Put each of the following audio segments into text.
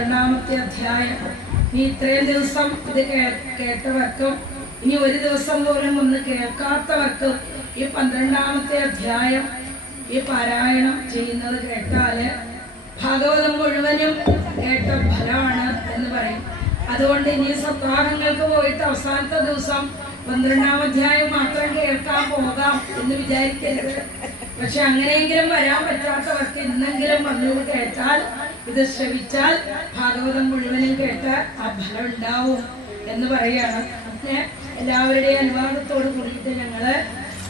രണ്ടാമത്തെ അധ്യായം. ഇനി ഇത്രയും ദിവസം ഇത് കേട്ടവർക്കും ഇനി ഒരു ദിവസം പോലും ഒന്ന് കേൾക്കാത്തവർക്കും ഈ 12ാമത്തെ അധ്യായം ഈ പാരായണം ചെയ്യുന്നത് കേട്ടാല് ഭാഗവതം മുഴുവനും കേട്ട ഫലമാണ് എന്ന് പറയും. അതുകൊണ്ട് ഇനി സപ്താഹങ്ങൾക്ക് പോയിട്ട് അവസാനത്തെ ദിവസം 12ാം അധ്യായം മാത്രം കേൾക്കാൻ പോകാം എന്ന് വിചാരിക്കരുത്. പക്ഷെ അങ്ങനെയെങ്കിലും വരാൻ പറ്റാത്തവർക്ക് ഇന്നെങ്കിലും വന്നത് കേട്ടാൽ, ഇത് ശ്രവിച്ചാൽ ഭാഗവതം മുഴുവനും കേട്ട് ആ ഫലം ഉണ്ടാവും എന്ന് പറയുകയാണ്. പിന്നെ എല്ലാവരുടെയും അനുവാദത്തോട് കൂടിയിട്ട് ഞങ്ങള്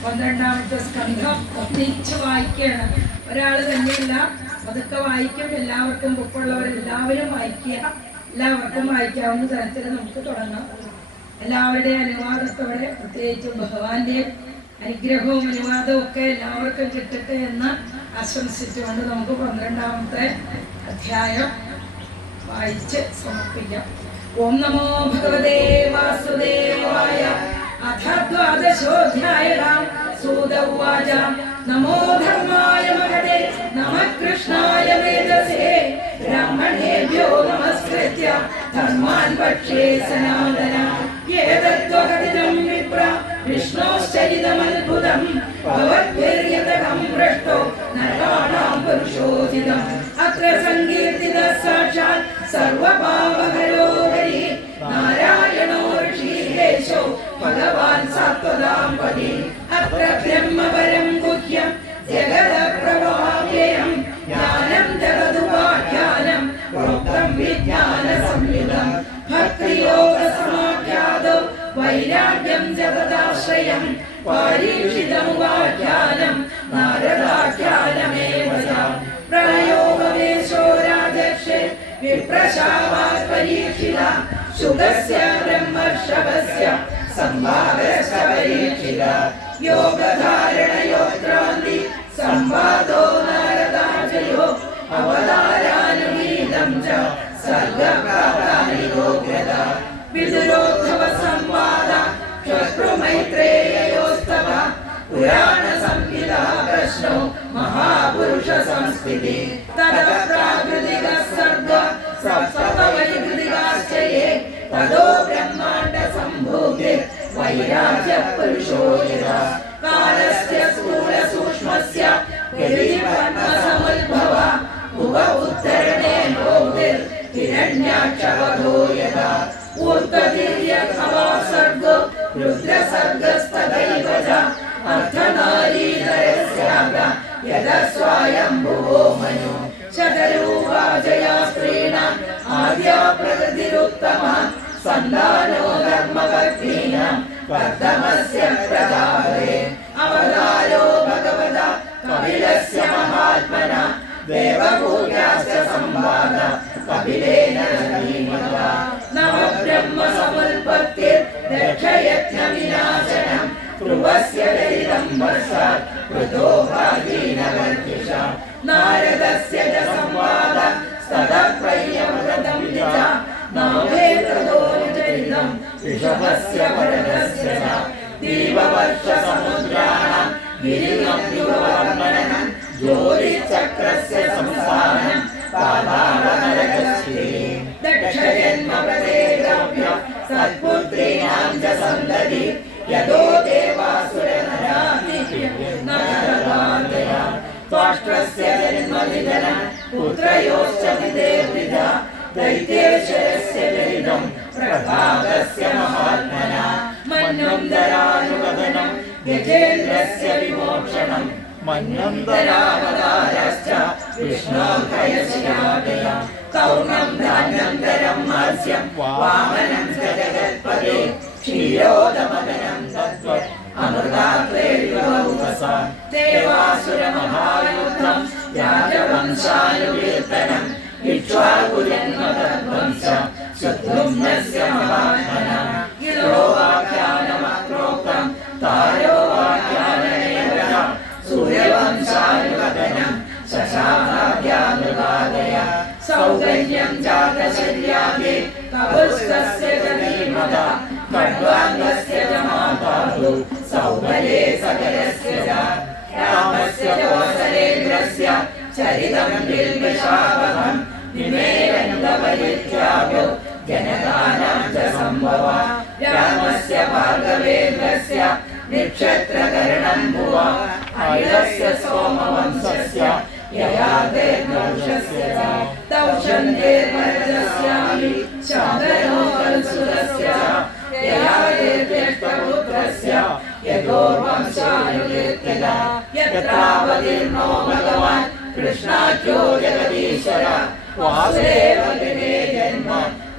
12ാമത്തെ സ്കന്ധം ഒന്നിച്ച് വായിക്കുകയാണ്. ഒരാൾ തന്നെയല്ല, അതൊക്കെ വായിക്കും. എല്ലാവർക്കും ബുക്കുള്ളവരെല്ലാവരും വായിക്കുക, എല്ലാവർക്കും വായിക്കാവുന്ന തരത്തിൽ നമുക്ക് തുടങ്ങാം. എല്ലാവരുടെയും അനുവാദത്തോടെ, പ്രത്യേകിച്ചും ഭഗവാന്റെ അനുഗ്രഹവും അനുവാദവും ഒക്കെ എല്ലാവർക്കും കിട്ടട്ടെ എന്ന് ആശംസിച്ചുകൊണ്ട് നമുക്ക് 12ാമത്തെ അധ്യായം വായിച്ച് സമർപ്പിക്കാം. ഓം നമോ ഭഗവതേ വാസുദേവായ. അഥ ദ്വാദശോധ്യായം. സൂത ഉവാച. നമോ ധർമായ മഹതേ നമഃ കൃഷ്ണായ വേദസേ ബ്രാഹ്മണേഭ്യോ നമസ്കൃത്യ ധർമാൻ വക്ഷേ സനാതനാ. ഏതത്വകഥിതം വിപ്ര വിഷ്ണോശ്ചരിതമദ്ഭുതം ഭവദ്ഭിര്യതകം ഭ്രഷ്ടോ നരാണാം പുരുഷോചിതം. അത്ര സങ്കീർത്തിതഃ സാക്ഷാൽ സർവപാപഹരോ ഹരി നാരായണോ ഋഷീകേശോ ഭഗവാൻ സാത്വതാം പതി. അത്ര ബ്രഹ്മപരം ഗുഹ്യം ജഗദപ്രവാഹ്യം ജ്ഞാനം ജഗതുപാഖ്യാനം പ്രോക്തം വിജ്ഞാനസംയുതം. ഭക്തിയോഗസമാഖ്യാതോ വൈരാഗ്യം ജഗദാശ്രയം പാരീക്ഷിതമുപാഖ്യാനം നാരദാഖ്യാനമേവ ച. പ്രളയോഗവേശോ രാജർഷേ വിപ്രശാവാത് പരീക്ഷിത. ശുഗസ്യ ബ്രഹ്മർഷഭസ്യ സംവാദശ്ച പരീക്ഷിത. യോഗധാരണയോത്രാന്തി സംവാദോ നാരദാചയോ അവതാരാനുഗീതം ച സർഗപ്രാധാനികോഗ്രത. വിദുരോദ്ധവ സംവാദ ശത്രുമൈത്രേയോസ്തവ പുരാണ സംഹിതാ പ്രശ്നോ മഹാപുരുഷ സംസ്ഥിതി. തദ പ്രാകൃതിക സർഗ സപ്തവൈകൃതികാശ്ചയേ തദോ ബ്രഹ്മാണ്ഡ സംഭൂതി വൈരാഗ്യ പുരുഷോജിത. കാലസ്യ സ്ഥൂല സൂക്ഷ്മസ്യ പദ്മസമുദ്ഭവ ഉപ ഉദ്ധരണേ നോതിർ ഹിരണ്യാക്ഷവധോ യഥാ. ഊർധ്വതിര്യഖവാ സർഗോ രുദ്രസർഗസ്തദൈവ ച. അർദ്ധനാരീധരസ്യാഗ യദഃ സ്വയംഭുവോ മനു. ശതരൂപാജയാ സ്ത്രീണാം ആദ്യാ പ്രകൃതിരുത്തമാ. സന്താനോ ധർമ്മപത്നീനാം കർദമസ്യ പ്രജാപതേ. അവതാരോ ഭഗവതാ കപിലസ്യ മഹാത്മനാ. ദേവഭൂയാശ്ച സംവാദ കപിലേന ധീമതാ. നവബ്രഹ്മ സമുൽപത്തിർ ദക്ഷയജ്ഞവിനാശനം. ധ്രുവസ്യ ദരിതം വർഷാത് പൃഥോ ഭാഗീനവർത്തിഷ. നാരദസ്യ ച സംവാദ സദഃ പ്രയ്യമൃതം ച. നാഭേ തദോനുചരിതം ഋഷഭസ്യ ഭരതസ്യ ച. ദീപവർഷ സമുദ്രാണാം ഗിരിനം യുവവർണ്ണനം. ജ്യോതിശ്ചക്രസ്യ സംസ്ഥാനം പാതാളനരകസ്ഥിതി. ദക്ഷജന്മപ്രദേവ്യ സത്പുത്രീണാം ച സന്തതി. യദോ ദേവാസുരനരാധിപ ത്വാഷ്ട്രസ്യ ജന്മനിധനം പുത്രയോശ്ച വിദേവ്രിത. ദൈത്യേശ്വരസ്യ ചരിതം പ്രഭാകസ്യ മഹാത്മനാ. മന്വന്തരാനുകഥനം ഗജേന്ദ്രസ്യ വിമോക്ഷണം. മന്വന്തരാവതാരശ്ച വിഷ്ണോർഭയശിരാദയ. കൗണം ധാന്യന്തരം ഹാസ്യം വാമനം ജഗത്പദേ. ക്ഷീരോദമദനം തദ്വത് അമൃതാത്വേരിവൗകസ. ദേവാസുരമഹായുദ്ധം രാജവംശാനുകീർത്തനം. ഇക്ഷ്വാകുജന്മതത്വംസ ശത്രുഘ്നസ്യ മഹാത്മനാ. ഗിരോവാഖ്യാനമക്രോക്തം താരോവാഖ്യാനമേവ ച. സൂര്യവംശാനുകഥനം ശശാഭാഗ്യാമൃഗാദയ. സൗകര്യം ജാതശര്യാദേ കപുസ്തസ്യ ച ധീമത. ഖഡ്വാംഗസ്യ ച മാതാഹു സൗബലേ സകലസ്യ ച. രാമസ്യ ച വത്സലേന്ദ്രസ്യ ചരിതം ബിൽബിഷാപഹം. നിമേരന്ത कुलपरित्यागो जनकानां च सम्भवा रामस्य भार्गवेन्द्रस्य निक्षत्रकरणं भुवा अहिरस्य सोमवंशस्य ययादेर्नौषस्य तौषन्देर्वरजस्यामि शान्तनो कल्सुरस्य ययादेर्व्यक्तपुत्रस्य यदोर्वंशानुकीर्तिता यत्रावतीर्णो भगवान् कृष्णाख्यो जगदीश्वर वासुदेवदिने जन्म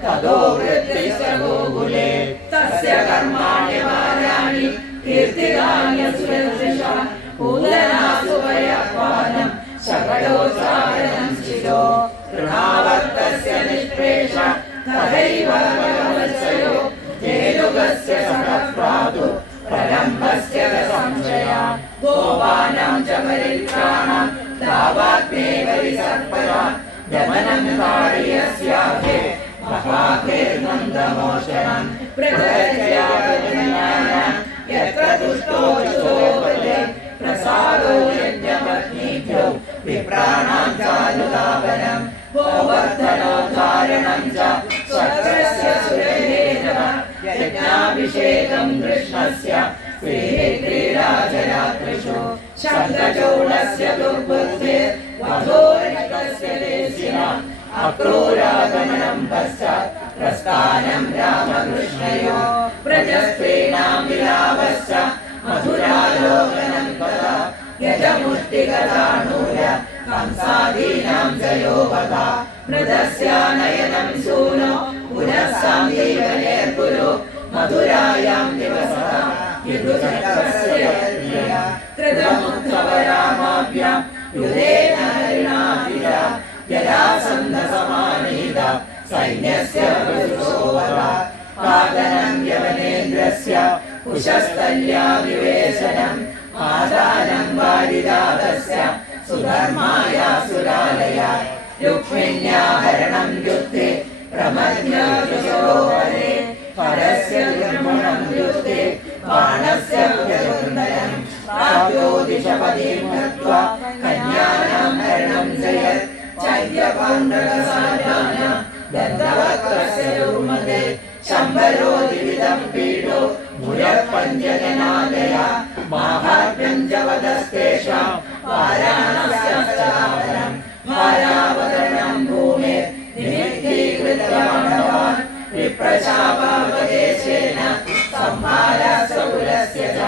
ततो वृत्तिश्च गोकुले तस्य कर्माणि वाराणि कीर्तिदान्यसुरदृशा पूतनासुवयपानं शकटोच्चारणं शिरो तृणावर्तस्य निष्प्रेष तथैव भगवत्सयो धेनुकस्य सहस्रादु प्रलम्बस्य संशया गोपानां च परित्राणां दावाग्ने परिसर्पया दमनं कार्यस्याहे महाखेर्नन्दमोषणं प्रजयावज्ञानं यत्र तुष्टो चोपले प्रसादो यज्ञपत्नीभ्यो विप्राणां चानुदापनं गोवर्धनोद्धारणं च स्वक्रस्य सुरेण यज्ञाभिषेकं कृष्णस्य श्रीक्रीडाजरात्रिषु शङ्खचूडस्य दुर्बुद्धिर्वधूरितस्य देशिना अक्रूरागमनं पश्चात् प्रस्थानं रामकृष्णयो व्रजस्त्रीणां विलापश्च मधुरालोकनं पदा यजमुष्टिगताणूय कंसादीनां जयो वदा मृतस्यानयनं सूनो पुनः समीपनेर्गुरु मधुरायां दिवसः विदुचक्रस्य कृतमुत्सवरामाभ्यां युधेन हरिणाभिरा जरासन्धसमानीता सैन्यस्य वृषोवरा पादनं यवनेन्द्रस्य कुशस्थल्या विवेशनम् आदानं वारिदातस्य सुधर्माया सुरालया रुक्मिण्या हरणं युद्धे प्रमथ्यशोहरे परस्य निर्मणं युद्धे बाणस्य चतुर्नयं प्राप्योदिशपदीं गत्वा कन्यानां हरणं जयत् चैत्यपाण्डवसाराणां दन्तवक्त्रस्य दुर्मदे शम्बरो द्विविधं पीडो भूयः पञ्चजनादया माहात्म्यं च वदस्तेषां वाराणस्यावतरणं वारावतरणं भूमेः निमित्तीकृतमाणवान् विप्रशापापदेशेन संहारसकुलस्य च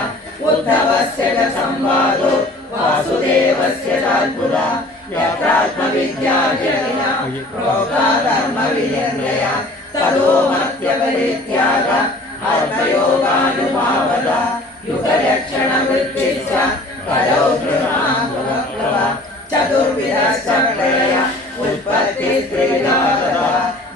उद्धवस्य च संवादो वासुदेवस्य चाद्भुता यत्रात्मविद्याजनिना प्रोक्ताधर्मविनिर्णया ततो मत्यपरित्याग अर्थयोगानुभावदा युगलक्षणवृत्तिश्च कलौ तृणामुपप्लव चतुर्विधश्च प्रलय उत्पत्तिस्त्रिविधा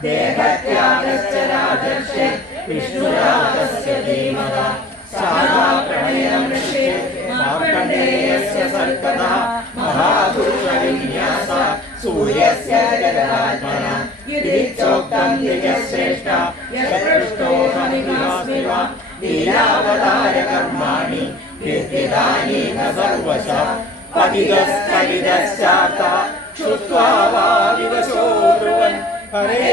देहत्यागश्च राजर्षे विष्णुराजस्य धीमता साधा प्रणयं ऋषि मार्कण्डेयस्य सर्कदा महापुरुषविन्यास सूर्यस्य जगदात्मना यदि चोक्तं दिव्यश्रेष्ठ यत्पृष्ठोऽहमिवास्मि वा लीलावतारकर्माणि कीर्तितानि न सर्वशः पतितस्खलितश्चार्ता श्रुत्वा वा विवशो ब्रुवन् हरे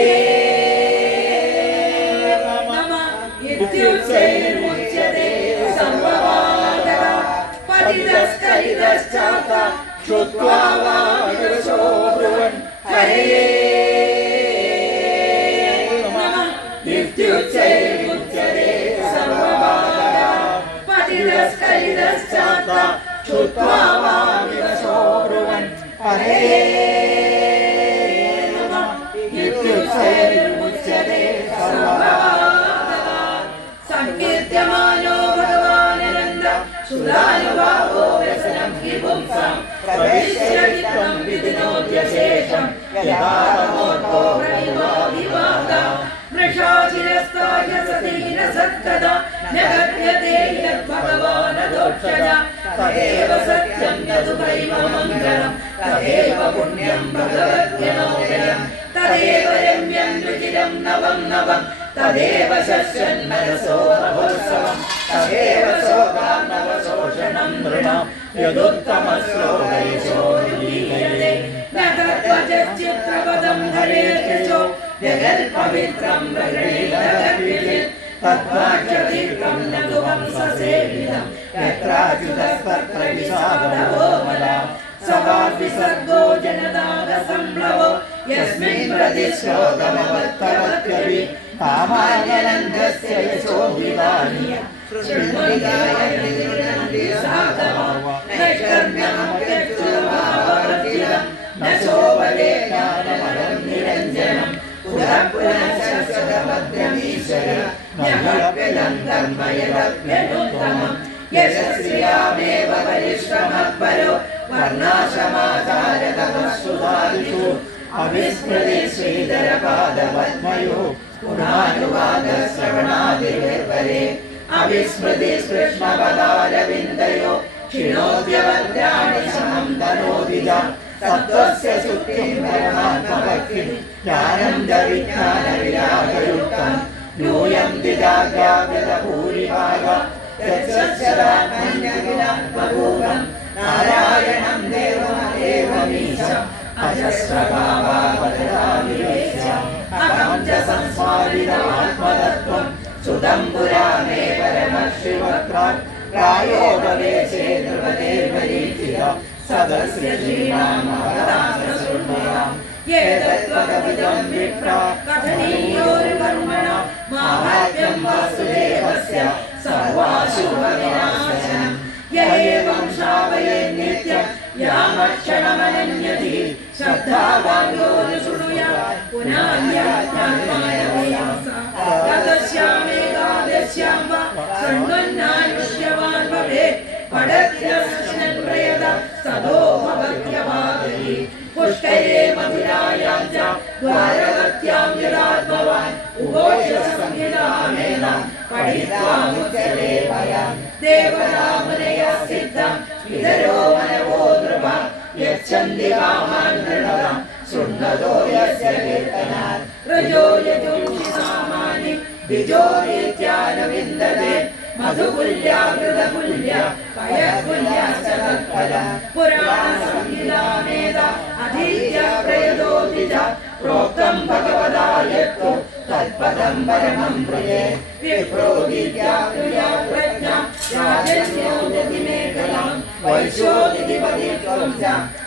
नमः इत्युच्चैर्मुच्यते सर्ववादः पतितस्खलितश्चार्ता श्रुत्वा वा विवशो ब्रुवन् हरे नमः इत्युच्चैर्मुच्यते सर्ववादः पतितस्खलितश्चार्ता श्रुत्वा वा विवशो ब्रुवन् हरे नमः इत्युच्चैर्मुच्यते सर्ववादः संकीर्त्यमानो भगवाननन्द सुरानुभावो व्यसनं विपुंसां प्रविश्यति तं विधिनोद्यशेषं यदा तमोर्को प्रणिमाभिवादा वृषाचिरस्ताय सतीरसत्कदा न गम्यते यद्भगवानदोक्षजा तदेव सत्यं यदुभैवमङ्गलं तदेव पुण्यं भगवद्गणोदयं तदेव रम्यं रुचिरं नवं नवं तदेव शस्यन्मनसो महोत्सवं तदेव शोकान्नवशोषणं नृणां यदुत्तमश्लोकयशो निलीयते न तद्वचश्चित्रपदं हरेर्यशो ജഗൽപവിത്രം പ്രകടീതകർപ്പിൽ തദ്വാക്യതീർത്ഥം നതുവംസസേവിതം യത്രാച്യുതസ്തത്ര വിഷാദവോമല സദാ വിസർഗോ ജനതാദസംപ്ലവോ യസ്മിൻ പ്രതിശ്ലോകമവത്തവത്യവി കാമാനന്ദസ്യ യശോഭിതാനിയ ശൃണ്വനികായനിരുനന്ദി സാധവ നൈഷ്കർമ്മ്യമപ്യച്യുതഭാവർത്തിതം ന ശോഭതേ ജ്ഞാനമരം നിരഞ്ജനം പുനഃപുനഃശ്വതഭദ്രമീശ്വര ജ്ഞാനപ്യദം ധർമ്മയദപ്യനുത്തമം യശസ്രിയാമേവ പരിശ്രമപരോ വർണ്ണാശ്രമാചാരതമസുധാദിഷു അവിസ്മൃതി ശ്രീധരപാദപദ്മയോ പുരാനുവാദശ്രവണാദിർവരെ അവിസ്മൃതി കൃഷ്ണപദാരവിന്ദയോ ക്ഷീണോദ്യവദ്രാണി സമം തനോദിജ തത്വസ്യ ശുദ്ധിം പരമാത്മഭക്തിം ജ്ഞാനം വിജ്ഞാനവിരാഗയുക്തം യൂയം ദ്വിജാഗ്രാവൃതഭൂരിഭാഗ യജ്ഞാത്മഭൂതം നാരായണം ദേവമേവമീശം അജസ്രഭാവാവതരാവിവേശ അഹം ച സംസ്വാദിതമാത്മതത്വം സുതം പുരാമേ പരമശിവക്രാൻ പ്രായോപവേശേ നൃപതേ പരീക്ഷിതം സദസ്യ ശ്രീരാമവദാസൃണ്മയാം യേതത്വകവിദം വിപ്ര കഥനീയോരു കർമ്മണ മാഹാത്മ്യം വാസുദേവസ്യ സർവാശുഭവിനാശനം യേവം ശ്രാവയേ നിത്യം യാമക്ഷണമനന്യതി ശ്രദ്ധാവാൻയോരു ശൃണുയാത് പുനാന്യാത്മായ വയാസ തദശ്യാമേകാദശ്യാം വാ ശൃണ്വന്നാനുഷ്യവാൻ ഭവേത് പഠത്യസ്മിൻ പ്രയത സദോ ഭവത്യവാദി പുഷ്കരേ മധുരായാം ച ദ്വാരവത്യാം യദാത്മവാൻ ഉഘോഷസംഹിതാമേന പഠിത്വാമുച്യതേ ഭയം ദേവതാമുനയഃ സിദ്ധം വിതരോ മനവോ നൃപ യച്ഛന്തി കാമാൻ നൃണതം ശൃണ്വതോ യസ്യ കീർത്തനാൻ രജോ യജുംഷി സാമാനി ദ്വിജോരീത്യാനുവിന്ദതേ മധുകുല്യാമൃതകുല്യ പയകുല്യാശ്ച തത്ഫല പുരാണസംഹിതാമേത അധീത്യ പ്രയതോ ദ്വിജ പ്രോക്തം ഭഗവതാ യത്തു തത്പദം പരമം പ്രജേ വിപ്രോദിത്യാ പ്രജ്ഞ രാജന്യോ ജതിമേഖലാം വൈശോദിതിപതിത്വം ച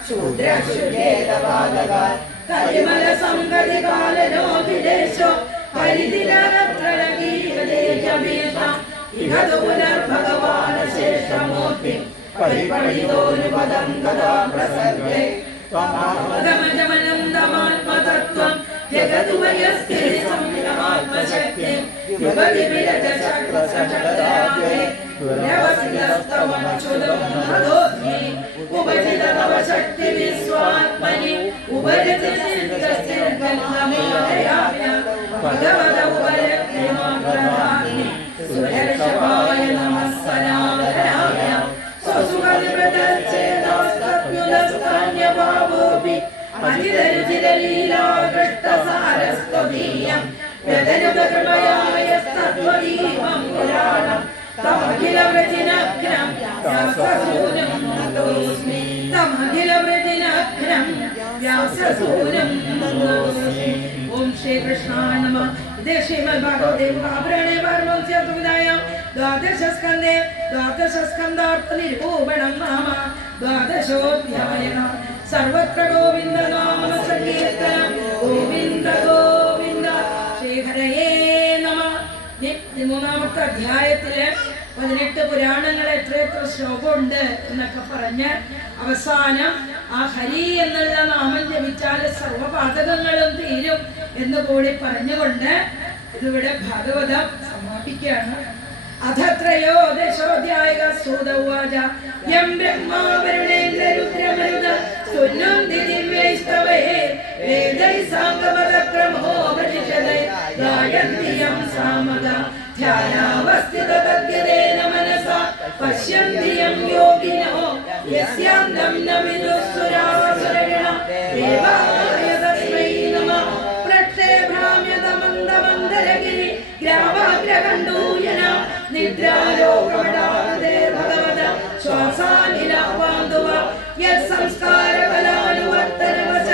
ശൂദ്രശുചേതപാദകാൽ കരിമല സംഗതി കാലനോഭിദേശോ പരിധിരത്രഗീഹദേജമേഷാം ഇഹതു പുനർഭഗവാനശേഷമൂർത്തി പരിപണിതോനുപദം കഥാ പ്രസംഗേ ത്വമാത്മതത്വം ജഗതുവയസ്തേ സംയമാത്മശക്തി യുഗതി വിരജ ചക്രസക്ഷരാഗേ ദുരവസിതസ്തവമച്യുതം ഹതോസ്മി ഉപജിത തവ ശക്തി വിശ്വാത്മനി ഉപരിതി സിദ്ധസിദ്ധമേലയാമ്യ ഭഗവത ഉപരക്തിമാഗ്രഹാനി സുരർഷഭായ നമഃ സനാതനായ സ്വസുഖനിവൃതച്ഛേദോസ്തപ്യുലസ്താന്യഭാവോപി അജിതരുചിരലീലാകൃഷ്ടസാരസ്ത്വദീയം വ്യതനുതകൃപയായസ്തത്വദീപം പുരാണം തമഖിലവൃതിനഘ്നം വ്യാസസൂനം നതോസ്മി തമഖിലവൃതിനഘ്നം വ്യാസസൂനം നതോസ്മി ഓം ശ്രീകൃഷ്ണായ നമഃ ഇതേ ശ്രീമദ്ഭാഗവതേ മഹാപുരാണേ പാരമഹംസ്യാത്മകഥായാം ദ്വാദശസ്കന്ധേ ദ്വാദശസ്കന്ധാർത്ഥനിരൂപണം നാമ ദ്വാദശോऽധ്യായः സർവത്ര ഗോവിന്ദ നാമ സങ്കീർത്തനം ഗോവിന്ദ ഗോവിന്ദ ശ്രീഹരയേ നമഃ. മൂന്നാമത്തെ അധ്യായത്തില് 18 പുരാണങ്ങൾ എത്രയെത്ര ശ്ലോകമുണ്ട് എന്നൊക്കെ പറഞ്ഞ് അവസാനം ആ ഹരി എന്നുള്ള നാമം ജപിച്ചാൽ സർവപാതകങ്ങളും തീരും എന്ന് കൂടി പറഞ്ഞുകൊണ്ട് ഇതിവിടെ ഭാഗവതം സമാപിക്കുകയാണ്. അധത്രയോദശോധ്യായ സൂത ഉവാച യം ബ്രഹ്മാ വരുണേന്ദ്ര രുദ്രമരുത സ്തുന്വന്തി ദിവ്യൈസ്തവേ വേദൈ സാംഗമതക്രമോ പരിഷദൈ ഗായന്തി യം സാമഗ ധ്യാനാവസ്ഥിത തദ്ഗതേന മനസാ പശ്യന്തി യം യോഗിനോ യസ്യാന്തം ന വിദുഃസുരാസുരഗണ ദേവായ തസ്മൈ നമഃ. പ്രക്ഷേ ഭ്രാമ്യതമന്ദമന്ദരഗിരി ഗ്രാവാഗ്രകണ്ഡൂയന നിദ്രാലോകമടാനദേ ഭഗവത ശ്വാസാനിലാപാന്തുവ യത്സംസ്കാരകലാനുവർത്തനവശ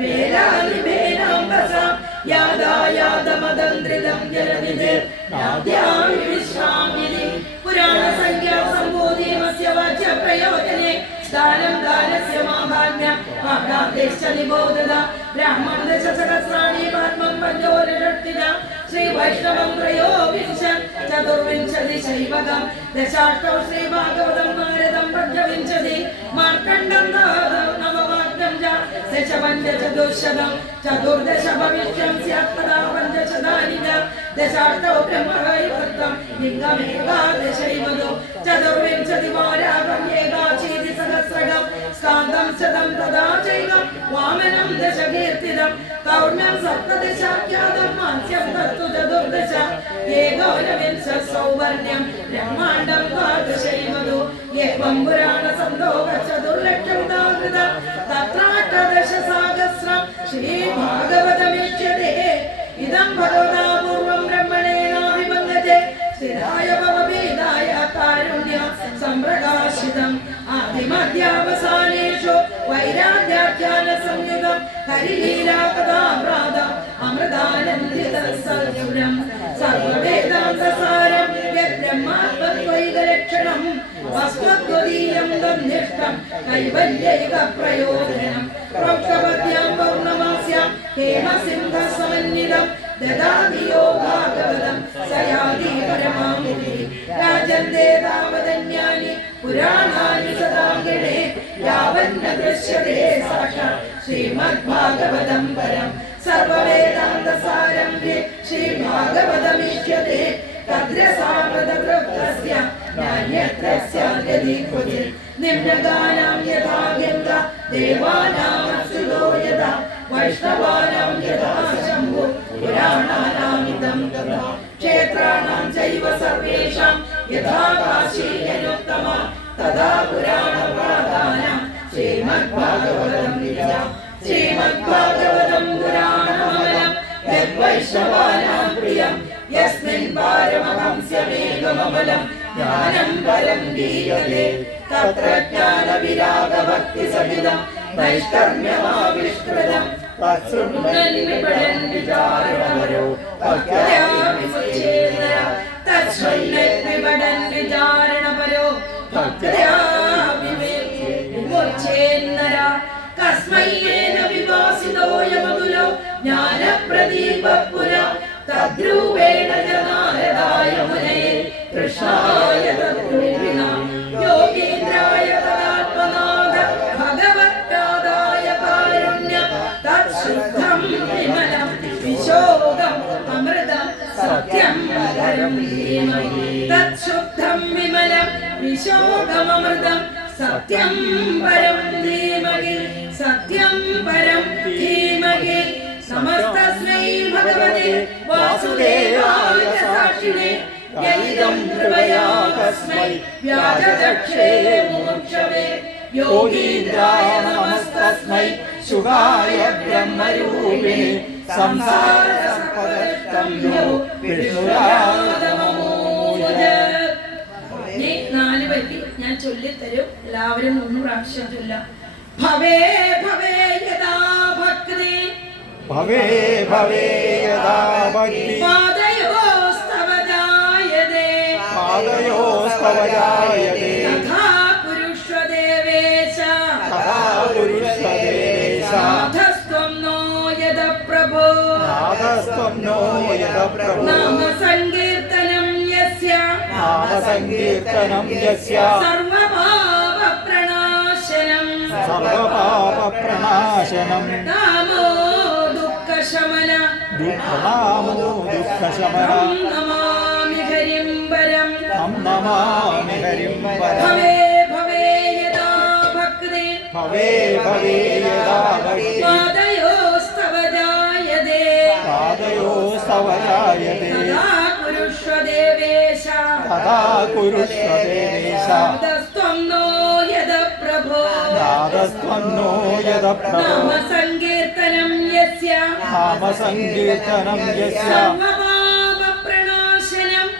വേലാനിഭേനാംബസാം യാദാ ജാതമതന്ത്രിതം ജലനിധിർനാദ്യാമി വിശ്രാമിനി പുരാണസംഖ്യാ സംബോധിമസ്യ വാച്യ പ്രയോജനെ ദാനം ദാനസ്യ മാഹാത്മ്യം വാഗ്ദാനശ്ച നിബോധത ബ്രാഹ്മണദശ സഹസ്രാണി പാത്മം പഞ്ചോരഷഷ്ഠിത ശ്രീ വൈഷ്ണവം ത്രയോവിംശ ചതുർവിംശതി ശൈവകം ദശാഷ്ടൗ ശ്രീ ഭാഗവതം നാരദം പഞ്ചവിംശതി മാർക്കണ്ഡം നവവാക്യം ച ദശപഞ്ച ചതുർശതം ചതുർദശ ഭവിഷ്യം സ്യാത് തഥാ പഞ്ചശതാനി ച ദശാഷ്ടൗ ബ്രഹ്മവൈവർത്തം ലിംഗമേകാദശൈവതോ ചതുർവിംശതി വാരാഗം ഏകാശീതി സഹസ്രകം സ്കാന്തം ശതം തഥാ ചൈവം വാമനം ദശകീർത്തിതം കൗർണ്യം സപ്തദശാഖ്യാതം മാസ്യം തത്തു ചതുർദശ ഏകോനവിംശ സൗവർണ്യം ബ്രഹ്മാണ്ഡം ദ്വാദശൈവതോ ഏവം പുരാണ സന്തോക ചതുർലക്ഷമുദാഹൃത തത്രാഷ്ടദശ സഹസ്രം ശ്രീഭാഗവതമിഷ്യതേ ഇദം ഭഗവതാ പൂർവം ബ്രഹ്മണേനാഭിഭംഗജേ സ്ഥിരായ ഭവഭേദായ കാരുണ്യ സംപ്രകാശിതം ആദിമധ്യാവസാനേഷു വൈരാഗ്യാഖ്യാന സംയുതം ഹരിലീലാ കഥാപ്രാത അമൃതാനന്ദിത സൽസുരം സർവവേദാന്തസാരം യദ്ബ്രഹ്മാത്മദ്വൈതലക്ഷണം വസ്തുദ്വദീയം തന്നിഷ്ടം കൈവല്യൈക പ്രയോജനം പ്രോക്തപദ്യാം പൗർണമാസ്യാം ഹേമസിന്ധ സമന്വിതം ദദാമി യോ ഭാഗവതം സയാതി പരമാമുനി രാജന്തേ താവതന്യാനി പുരാണാനി സദാംഗിണേ യാവന്ന ദൃശ്യതേ സാക്ഷാത് ശ്രീമദ്ഭാഗവതം പരം സർവവേദാന്തസാരം ശ്രീഭാഗവതമീഷ്യതേ തദ്രസാമൃതതൃപ്തസ്യ നാന്യത്രസ്യാദ്യതി ക്വചിത് നിമ്നഗാനാം യഥാ ഗംഗ ദേവാനാം അച്യുതോ യഥാ വൈഷ്ണവാനാം യഥാ ശംഭു പുരാണാനാം ഇദം തഥാ ക്ഷേത്രാണാം ചൈവ സർവേഷാം യഥാ കാശീയനുത്തമ തഥാ പുരാണപ്രധാനം ശ്രീമദ്ഭാഗവതം വിദ്യാം ശ്രീമദ്ഭാഗവതം പുരാണമമലം യദ്വൈഷ്ണവാനാം പ്രിയം യസ്മിൻ പാരമഹംസ്യമേകമമലം ജ്ഞാനം പരം ദീയതേ തത്ര ജ്ഞാനവിരാഗഭക്തി സഹിതം നൈഷ്കർമ്യമാവിഷ്കൃതം തത്സൃണൻ വിചാരണവരോ തസ്മൈ വിചാരണപരോ ഭക്തയാവിമോചേന്നര കസ്മൈയേന വിഭാസിതോയമതുലോ ജ്ഞാനപ്രദീപപുര തദ്രൂപേണ ജനാരദായ മുനയെ കൃഷ്ണായ തദ്രൂപിണ യോഗീന്ദ്രായ തദാത്മനാഥ ഭഗവത്പാദായ കാരുണ്യ തത്ശുദ്ധം വിമലം വിശോകം അമൃതം സത്യം പരം ധീമഹി തത്ശുദ്ധം വിമലം വിശോകമമൃതം സത്യം പരം ധീമഹി സത്യം പരം ധീമഹി നമസ്തസ്മൈ ഭഗവതേ വാസുദേവായ സാക്ഷിണേ യൈദം കൃപയാ തസ്മൈ വ്യാജദക്ഷേ മുമുക്ഷവേ യോഗീന്ദ്രായ നമസ്തസ്മൈ ശുഭായ ബ്രഹ്മരൂപിണേ സംസാരസർപ്പദഷ്ടം യോ വിഷ്ണുരാധമമോജ. ഈ 4 വരി ഞാൻ ചൊല്ലിത്തരും, എല്ലാവരും 3 പ്രാവശ്യം ചൊല്ലാം. ഭവേ ഭവേ യഥാ ഭക്തി ഭവേ ഭവേ യഥാ ഭക്തി പാദയോസ്തവ ജായതേ തഥാ പുരുഷദേവേശ നാഥസ്ത്വം നോ യദ പ്രഭോ നാമ സങ്കീർത്തനം യസ്യ സർവപാപ പ്രണാശനം നാമോ ദുഃഖശമന നമാമി ഹരിം പരം ഭവേ ഭവേ യഥാ ഭക്തി പാദയോസ്തവ ജായതേ തഥാ കുരുഷ്വദേവേശ നാദസ്ത്വം നോ യദ പ്രഭോ നാമ സങ്കീർത്തനം യസ്യ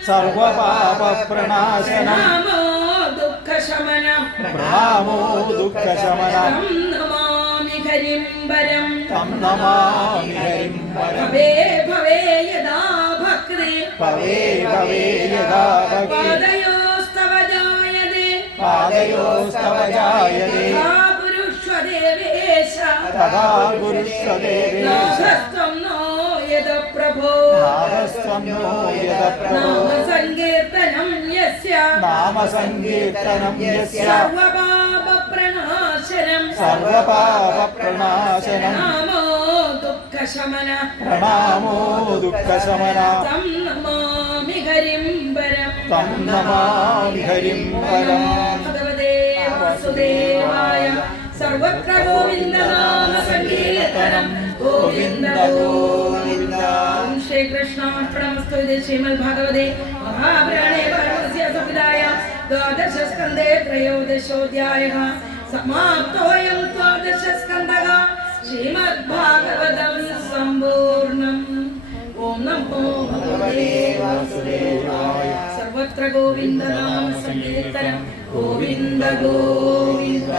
സർവപാപ പ്രണാശനം നാമോ ദുഃഖശമനം നമാമി ഹരിം ഹരിംബരം തം നമാമി ഹരിംബരം ഭവേ ഭവേ യഥാ ഭക്തി ഭവേ ഭവേ യഥാ ഭക്തി പാദയോസ്തവ ജായതേ പാദയോസ്തവ ജായതേ തഥാ ഗുരുഷ്വദേവേശ തഥാ ഗുരുഷ്വദേവേശ നാഥസ്ത്വം നോ യദ പ്രഭോ നാമസ്ത്വം യോ യദ പ്രഭോ നാമസങ്കീർത്തനം യസ്യ നാമസങ്കീർത്തനം യസ്യ സർവപാപപ്രണാശനം സർവപാപപ്രണാശനം നാമോ ദുഃഖശമന പ്രണാമോ ദുഃഖശമന തം നമാമി ഹരിംബരം തം നമാമി ഹരിംബരം ഭഗവതേ വാസുദേവായ സർവത്ര ഗോവിന്ദനാമ സങ്കീർത്തനം ഗോവിന്ദ ഗോവിന്ദ. ഓം ശ്രീകൃഷ്ണാർപ്പണമസ്തു. ഇത് ശ്രീമദ് ഭാഗവതേ മഹാപുരാണേ പരമസ്യ സംഹിതായ ദ്വാദശസ്കന്ധേ ത്രയോദശോऽധ്യായഃ. സമാപ്തോऽയം ദ്വാദശസ്കന്ധഃ. ശ്രീമദ് ഭാഗവതം സമ്പൂർണം. ഓം നമോ ഭഗവതേ വാസുദേവായ. സർവത്ര ഗോവിന്ദനാമ സങ്കീർത്തനം ഗോവിന്ദ ഗോവിന്ദ.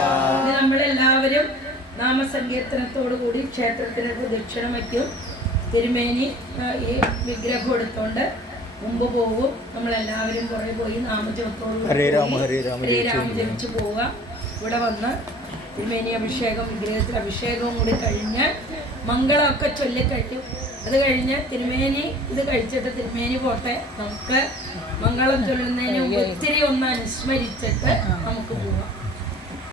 നമ്മളെല്ലാവരും നാമസങ്കീർത്തനത്തോടുകൂടി ക്ഷേത്രത്തിന് പ്രദക്ഷിണം വയ്ക്കും. തിരുമേനി ഈ വിഗ്രഹം എടുത്തോണ്ട് മുമ്പ് പോവും. നമ്മളെല്ലാവരും പുറകെ പോയി നാമജപത്തോട് ഹരേ രാമ ഹരേ രാമ ഹരേ രാമ ജപിച്ചു പോവുക. ഇവിടെ വന്ന് തിരുമേനി അഭിഷേകം, വിഗ്രഹത്തിൽ അഭിഷേകവും കൂടി കഴിഞ്ഞ് മംഗളമൊക്കെ ചൊല്ലിക്കഴിഞ്ഞു. അത് കഴിഞ്ഞ് തിരുമേനി ഇത് കഴിച്ചിട്ട് തിരുമേനി പോട്ടെ. നമുക്ക് മംഗളം ചൊല്ലുന്നതിന് ഒത്തിരി ഒന്ന് അനുസ്മരിച്ചിട്ട് നമുക്ക് പോവാം.